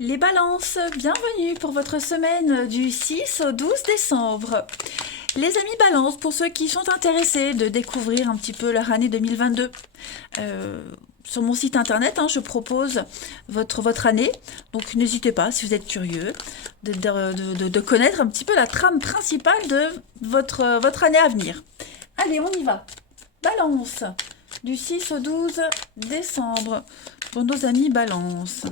Les balances, bienvenue pour votre semaine du 6 au 12 décembre. Les amis balances, pour ceux qui sont intéressés de découvrir un petit peu leur année 2022, sur mon site internet, je propose votre année. Donc n'hésitez pas, si vous êtes curieux, de connaître un petit peu la trame principale de votre année à venir. Allez, on y va. Balance, du 6 au 12 décembre, pour nos amis balance.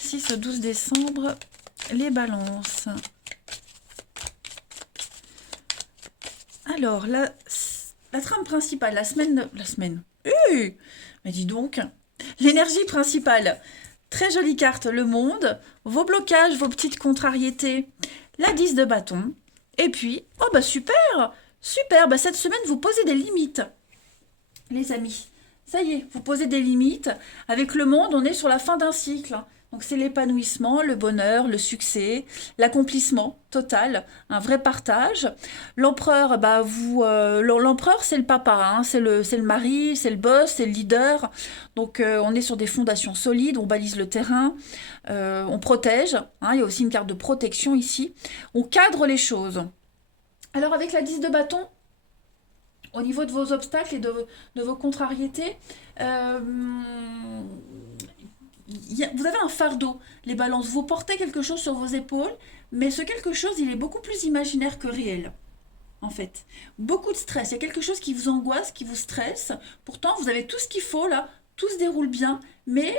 6 au 12 décembre, les balances. Alors, la trame principale, la semaine... Mais dis donc, l'énergie principale. Très jolie carte, le monde. Vos blocages, vos petites contrariétés. La 10 de bâton. Et puis, oh bah super. Super, cette semaine, vous posez des limites. Les amis, ça y est, vous posez des limites. Avec le monde, on est sur la fin d'un cycle. Donc c'est l'épanouissement, le bonheur, le succès, l'accomplissement total, un vrai partage. L'empereur, l'empereur c'est le papa, c'est le mari, c'est le boss, c'est le leader. Donc on est sur des fondations solides, on balise le terrain, on protège. Il y a aussi une carte de protection ici. On cadre les choses. Alors avec la 10 de bâton, au niveau de vos obstacles et de vos contrariétés, vous avez un fardeau, les balances. Vous portez quelque chose sur vos épaules, mais ce quelque chose, il est beaucoup plus imaginaire que réel, en fait. Beaucoup de stress. Il y a quelque chose qui vous angoisse, qui vous stresse. Pourtant, vous avez tout ce qu'il faut, là. Tout se déroule bien, mais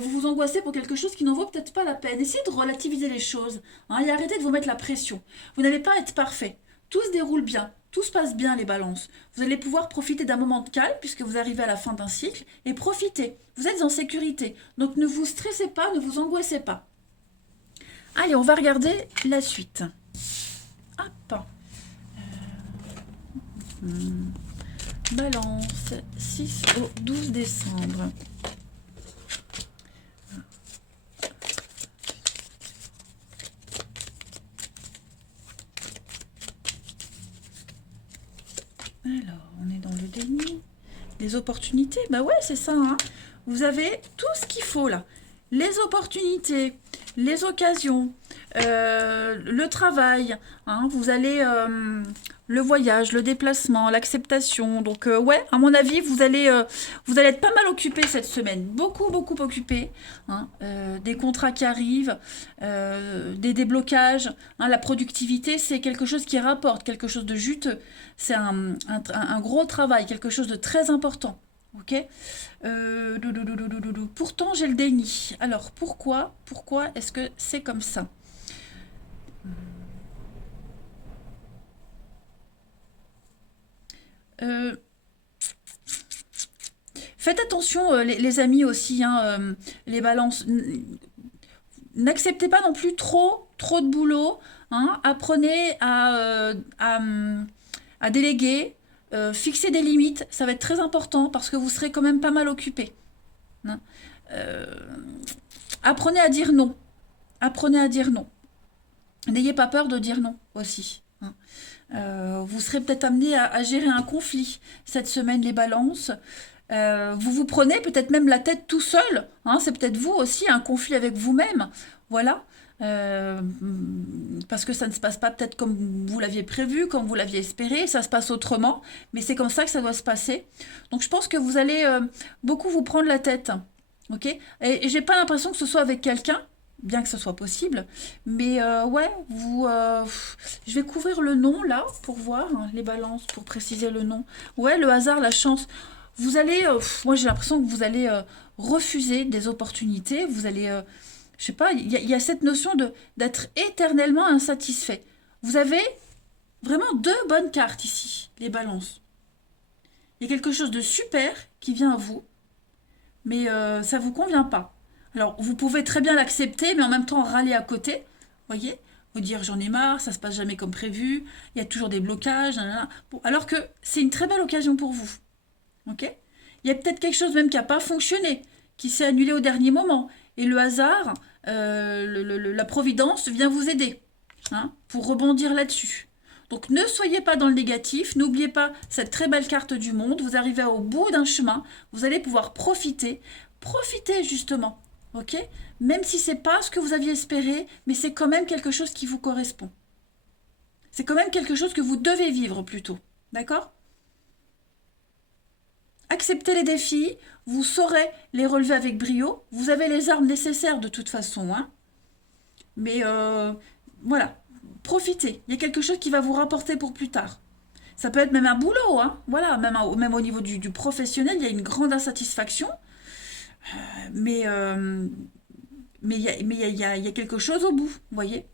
vous vous angoissez pour quelque chose qui n'en vaut peut-être pas la peine. Essayez de relativiser les choses, et arrêtez de vous mettre la pression. Vous n'allez pas être parfait. Tout se déroule bien. Tout se passe bien, les balances. Vous allez pouvoir profiter d'un moment de calme puisque vous arrivez à la fin d'un cycle et profitez. Vous êtes en sécurité. Donc ne vous stressez pas, ne vous angoissez pas. Allez, on va regarder la suite. Hop. Balance, 6 au 12 décembre. Alors, on est dans le déni. Les opportunités, ouais, c'est ça. Vous avez tout ce qu'il faut là. Les opportunités, les occasions, le travail. Vous allez... le voyage, le déplacement, l'acceptation. Donc, ouais, à mon avis, vous allez être pas mal occupé cette semaine. Beaucoup, beaucoup occupé. Des contrats qui arrivent, des déblocages. La productivité, c'est quelque chose qui rapporte, quelque chose de juteux. C'est un gros travail, quelque chose de très important. Ok. Pourtant, j'ai le déni. Alors, pourquoi est-ce que c'est comme ça? Euh, Faites attention, les amis aussi, les balances. N'acceptez pas non plus trop de boulot. Apprenez à déléguer, fixer des limites. Ça va être très important parce que vous serez quand même pas mal occupé. Hein. Euh, Apprenez à dire non. Apprenez à dire non. N'ayez pas peur de dire non aussi. Vous serez peut-être amené à gérer un conflit cette semaine, les balances. Vous vous prenez peut-être même la tête tout seul. C'est peut-être vous aussi, un conflit avec vous-même. Voilà. Parce que ça ne se passe pas peut-être comme vous l'aviez prévu, comme vous l'aviez espéré. Ça se passe autrement. Mais c'est comme ça que ça doit se passer. Donc je pense que vous allez beaucoup vous prendre la tête. Ok. Et j'ai pas l'impression que ce soit avec quelqu'un, bien que ce soit possible. Mais ouais, je vais couvrir le nom là pour voir les balances, pour préciser le nom. Ouais, le hasard, la chance. Vous allez, moi j'ai l'impression que vous allez refuser des opportunités. Vous allez, je sais pas, il y a cette notion d'être éternellement insatisfait. Vous avez vraiment deux bonnes cartes ici, les balances. Il y a quelque chose de super qui vient à vous, mais ça vous convient pas. Alors, vous pouvez très bien l'accepter, mais en même temps râler à côté, voyez, vous dire j'en ai marre, ça se passe jamais comme prévu, il y a toujours des blocages, nanana. Bon, alors que c'est une très belle occasion pour vous, ok. Il y a peut-être quelque chose même qui n'a pas fonctionné, qui s'est annulé au dernier moment, et le hasard, la providence vient vous aider, pour rebondir là-dessus. Donc ne soyez pas dans le négatif, n'oubliez pas cette très belle carte du monde, vous arrivez au bout d'un chemin, vous allez pouvoir profiter justement, ok. même si c'est pas ce que vous aviez espéré, mais c'est quand même quelque chose qui vous correspond. C'est quand même quelque chose que vous devez vivre plutôt. D'accord? Acceptez les défis, vous saurez les relever avec brio. Vous avez les armes nécessaires de toute façon, hein. Mais voilà, profitez. Il y a quelque chose qui va vous rapporter pour plus tard. Ça peut être même un boulot, hein. Voilà, même au niveau du professionnel, il y a une grande insatisfaction. Mais il y a quelque chose au bout, vous voyez.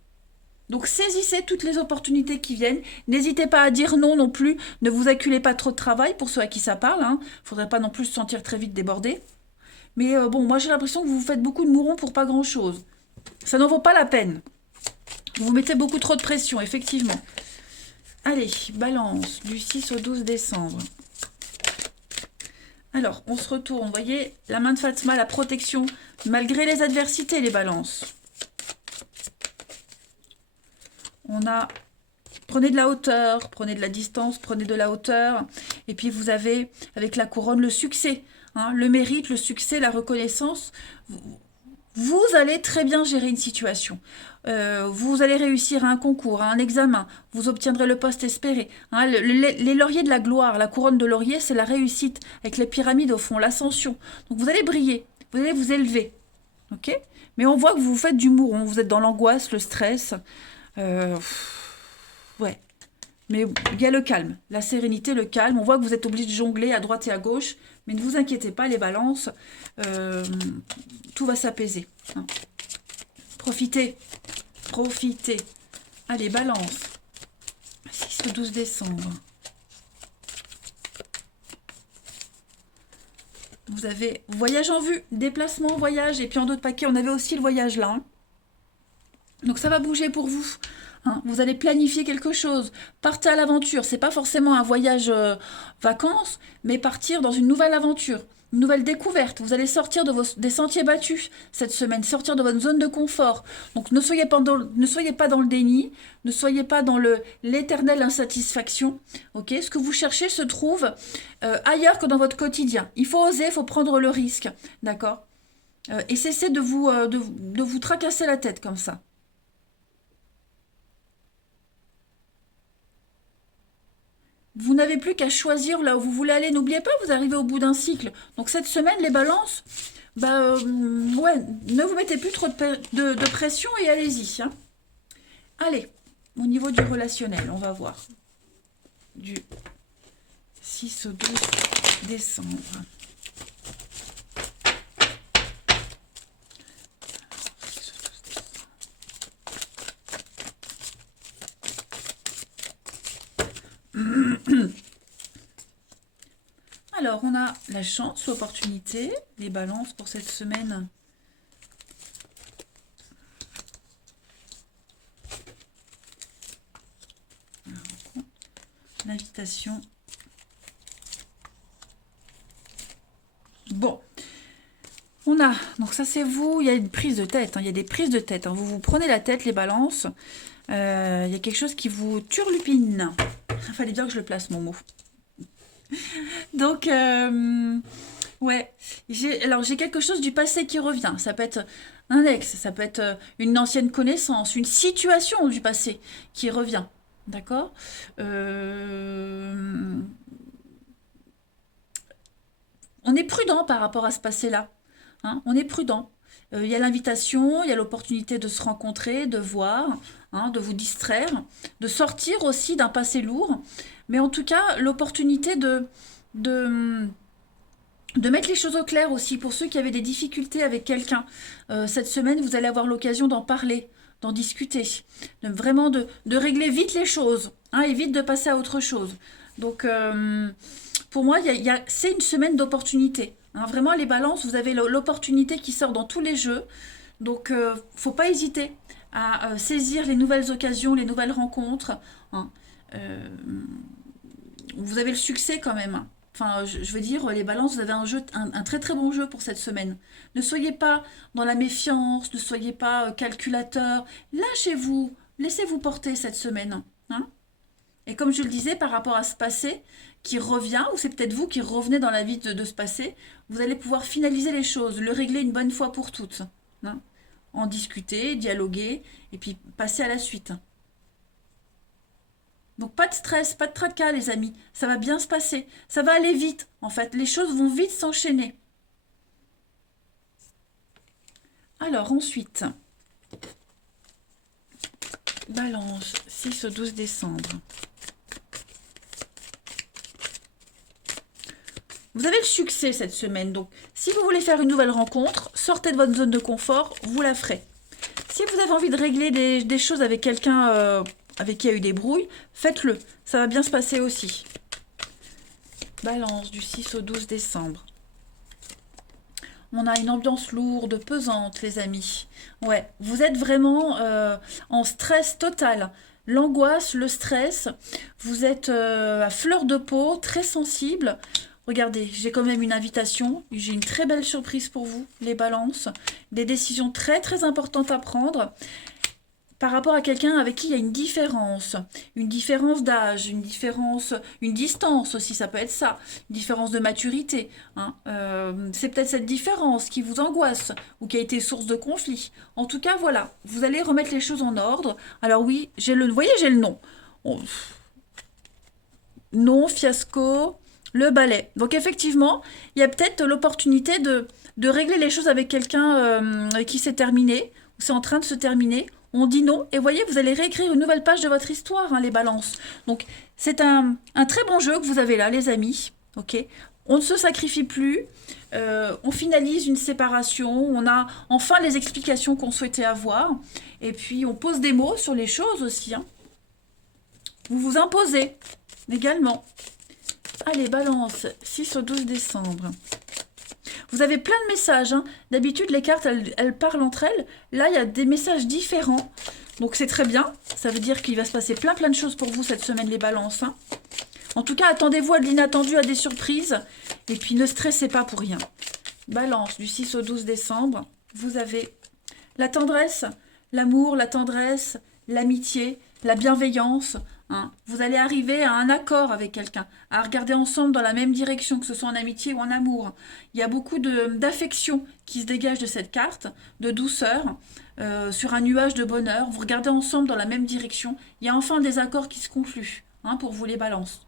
Donc saisissez toutes les opportunités qui viennent. N'hésitez pas à dire non non plus. Ne vous acculez pas trop de travail pour ceux à qui ça parle. Hein. Faudrait pas non plus se sentir très vite débordé. Mais bon, moi j'ai l'impression que vous vous faites beaucoup de mourons pour pas grand-chose. Ça n'en vaut pas la peine. Vous vous mettez beaucoup trop de pression, effectivement. Allez, balance, du 6 au 12 décembre. Alors, on se retourne. Vous voyez, la main de Fatma, la protection, malgré les adversités, les balances. On a, prenez de la hauteur, prenez de la distance, prenez de la hauteur. Et puis vous avez, avec la couronne, le succès. Hein, le mérite, le succès, la reconnaissance. Vous allez très bien gérer une situation. Vous allez réussir à un concours, à un examen. Vous obtiendrez le poste espéré. Hein, les lauriers de la gloire, la couronne de laurier, c'est la réussite. Avec les pyramides au fond, l'ascension. Donc vous allez briller. Vous allez vous élever. Ok? Mais on voit que vous vous faites du mouron. Vous êtes dans l'angoisse, le stress. Ouais. Mais il y a le calme, la sérénité, le calme. On voit que vous êtes obligé de jongler à droite et à gauche. Mais ne vous inquiétez pas, les balances. Tout va s'apaiser. Hein. Profitez. Profitez. Allez, balance. 6 au 12 décembre. Vous avez voyage en vue, déplacement, voyage. Et puis en d'autres paquets, on avait aussi le voyage là. Hein. Donc ça va bouger pour vous. Hein. Vous allez planifier quelque chose. Partez à l'aventure. C'est pas forcément un voyage vacances, mais partir dans une nouvelle aventure, une nouvelle découverte. Vous allez sortir des sentiers battus cette semaine, sortir de votre zone de confort. Donc ne soyez pas dans le déni, ne soyez pas dans l'éternelle insatisfaction. Ok, ce que vous cherchez se trouve ailleurs que dans votre quotidien. Il faut oser, il faut prendre le risque. D'accord? Et cessez de vous tracasser la tête comme ça. Vous n'avez plus qu'à choisir là où vous voulez aller. N'oubliez pas, vous arrivez au bout d'un cycle. Donc cette semaine, les balances, ouais, ne vous mettez plus trop de pression et allez-y. Hein. Allez, au niveau du relationnel, on va voir. Du 6 au 12 décembre. Alors, on a la chance, l'opportunité, les balances pour cette semaine. L'invitation. Bon. On a, donc ça c'est vous, il y a une prise de tête, hein, il y a des prises de tête. Hein, vous vous prenez la tête, les balances. Il y a quelque chose qui vous turlupine. Il fallait bien que je le place, mon mot. Donc, ouais, j'ai quelque chose du passé qui revient. Ça peut être un ex, ça peut être une ancienne connaissance, une situation du passé qui revient. D'accord. On est prudent par rapport à ce passé-là. Hein, on est prudent. Il y a l'invitation, il y a l'opportunité de se rencontrer, de voir, hein, de vous distraire, de sortir aussi d'un passé lourd. Mais en tout cas, l'opportunité de, de mettre les choses au clair aussi pour ceux qui avaient des difficultés avec quelqu'un. Cette semaine, vous allez avoir l'occasion d'en parler, d'en discuter, vraiment de régler vite les choses, hein, et vite de passer à autre chose. Donc, pour moi, c'est une semaine d'opportunité. Hein, vraiment, les balances, vous avez l'opportunité qui sort dans tous les jeux. Donc, faut pas hésiter à saisir les nouvelles occasions, les nouvelles rencontres. Hein. Vous avez le succès quand même. Enfin, je veux dire, les balances, vous avez un très très bon jeu pour cette semaine. Ne soyez pas dans la méfiance, ne soyez pas calculateur. Lâchez-vous, laissez-vous porter cette semaine. Hein. Et comme je le disais, par rapport à ce passé qui revient, ou c'est peut-être vous qui revenez dans la vie de ce passé, vous allez pouvoir finaliser les choses, le régler une bonne fois pour toutes. Hein. en discuter, dialoguer, et puis passer à la suite. Donc pas de stress, pas de tracas les amis, ça va bien se passer, ça va aller vite en fait, les choses vont vite s'enchaîner. Alors ensuite, Balance, 6 au 12 décembre. Vous avez le succès cette semaine, donc si vous voulez faire une nouvelle rencontre, sortez de votre zone de confort, vous la ferez. Si vous avez envie de régler des choses avec quelqu'un avec qui il y a eu des brouilles, faites-le, ça va bien se passer aussi. Balance, du 6 au 12 décembre. On a une ambiance lourde, pesante, les amis. Ouais, vous êtes vraiment en stress total. L'angoisse, le stress, vous êtes à fleur de peau, très sensible. Regardez, j'ai quand même une invitation. J'ai une très belle surprise pour vous, les balances. Des décisions très très importantes à prendre par rapport à quelqu'un avec qui il y a une différence d'âge, une distance aussi, ça peut être ça, une différence de maturité. Hein. C'est peut-être cette différence qui vous angoisse ou qui a été source de conflit. En tout cas, voilà, vous allez remettre les choses en ordre. Alors oui, vous voyez, j'ai le nom. Non, fiasco, le balai. Donc effectivement, il y a peut-être l'opportunité de régler les choses avec quelqu'un qui s'est terminé, ou c'est en train de se terminer. On dit non, et voyez, vous allez réécrire une nouvelle page de votre histoire, hein, les balances. Donc, c'est un très bon jeu que vous avez là, les amis. Ok, on ne se sacrifie plus, on finalise une séparation, on a enfin les explications qu'on souhaitait avoir, et puis on pose des mots sur les choses aussi. Hein. Vous vous imposez également. Allez, balance, 6 au 12 décembre. Vous avez plein de messages. Hein. D'habitude, les cartes, elles parlent entre elles. Là, il y a des messages différents. Donc, c'est très bien. Ça veut dire qu'il va se passer plein de choses pour vous cette semaine, les balances. Hein. En tout cas, attendez-vous à de l'inattendu, à des surprises. Et puis, ne stressez pas pour rien. Balance, du 6 au 12 décembre. Vous avez la tendresse, l'amour, la tendresse, l'amitié, la bienveillance. Hein. Vous allez arriver à un accord avec quelqu'un, à regarder ensemble dans la même direction, que ce soit en amitié ou en amour. Il y a beaucoup d'affection qui se dégage de cette carte, de douceur, sur un nuage de bonheur. Vous regardez ensemble dans la même direction. Il y a enfin des accords qui se concluent, hein, pour vous les balances.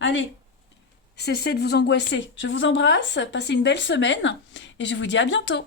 Allez, cessez de vous angoisser. Je vous embrasse, passez une belle semaine et je vous dis à bientôt.